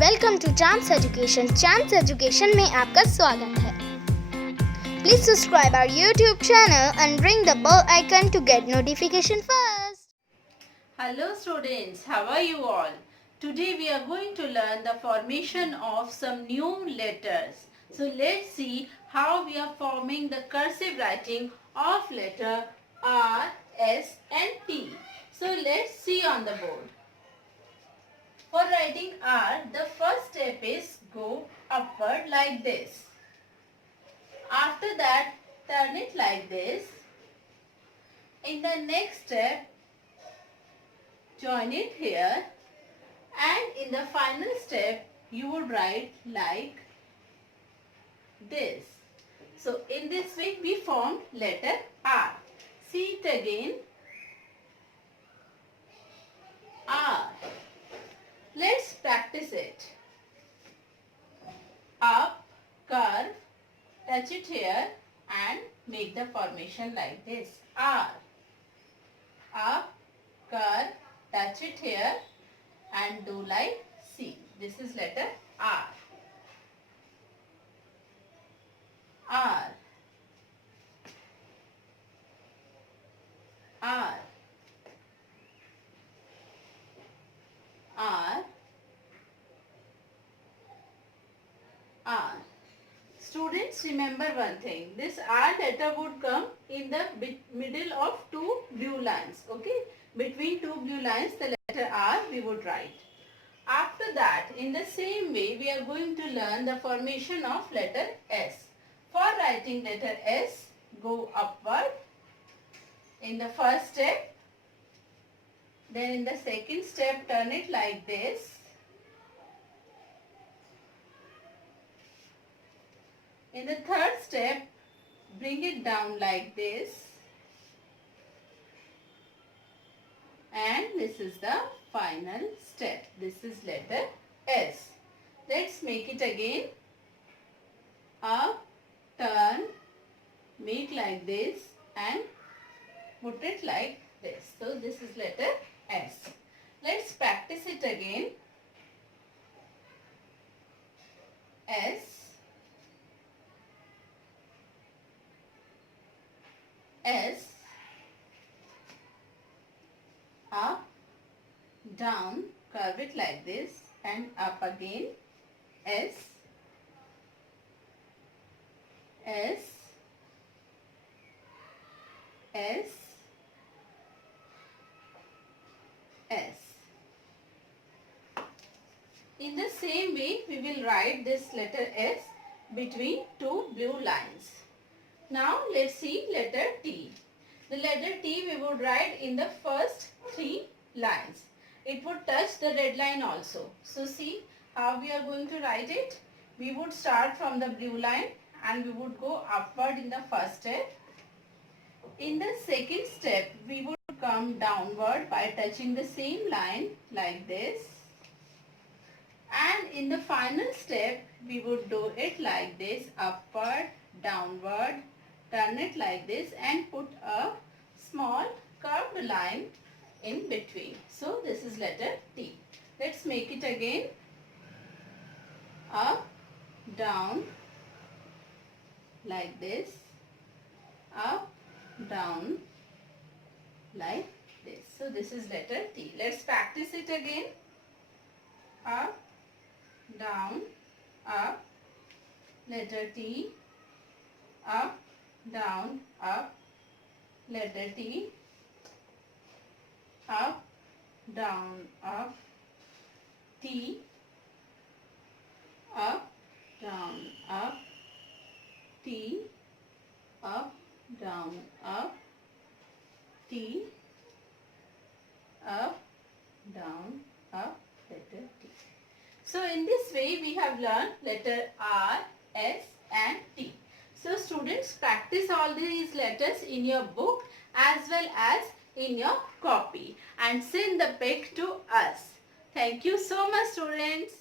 Welcome to Chance Education. Chance Education में आपका स्वागत है। Please subscribe our YouTube channel and ring the bell icon to get notification first. Hello students, how are you all? Today we are going to learn the formation of some new letters. So let's see how we are forming the cursive writing of letter R, S and T. So let's see on the board. For writing R, the first step is go upward like this. After that, turn it like this. In the next step, join it here, and in the final step you would write like this. So in this way we formed letter R. See it again. R. Let's practice it. Up, curve, touch it here and make the formation like this. R. Up, curve, touch it here and do like C. This is letter R. R. R. R. R. Students, remember one thing. This R letter would come in the middle of two blue lines. Okay. Between two blue lines, the letter R we would write. After that, in the same way, we are going to learn the formation of letter S. For writing letter S, go upward in the first step. Then in the second step, turn it like this. In the third step, bring it down like this. And this is the final step. This is letter S. Let's make it again. Up, turn, make like this and put it like this. So this is letter S. Let's practice it again. S. S. Up, down, curve it like this and up again. S. S. S. S. In the same way, we will write this letter S between two blue lines. Now let's see letter T. The letter T we would write in the first three lines. It would touch the red line also. So see how we are going to write it. We would start from the blue line and we would go upward in the first step. In the second step, we would come downward by touching the same line like this. And in the final step, we would do it like this, upward, downward, turn it like this and put a small curved line in between. So this is letter T. Let's make it again. Up, down, like this. Up, down, like this. So this is letter T. Let's practice it again. Up, down, up, letter T, up, down, up, letter T, up, down, up, T, up, down, up, T, up, down, up, T, up, down, up, letter T. So in this way we have learned letter R, S and T. So students, practice all these letters in your book as well as in your copy and send the pic to us. Thank you so much students.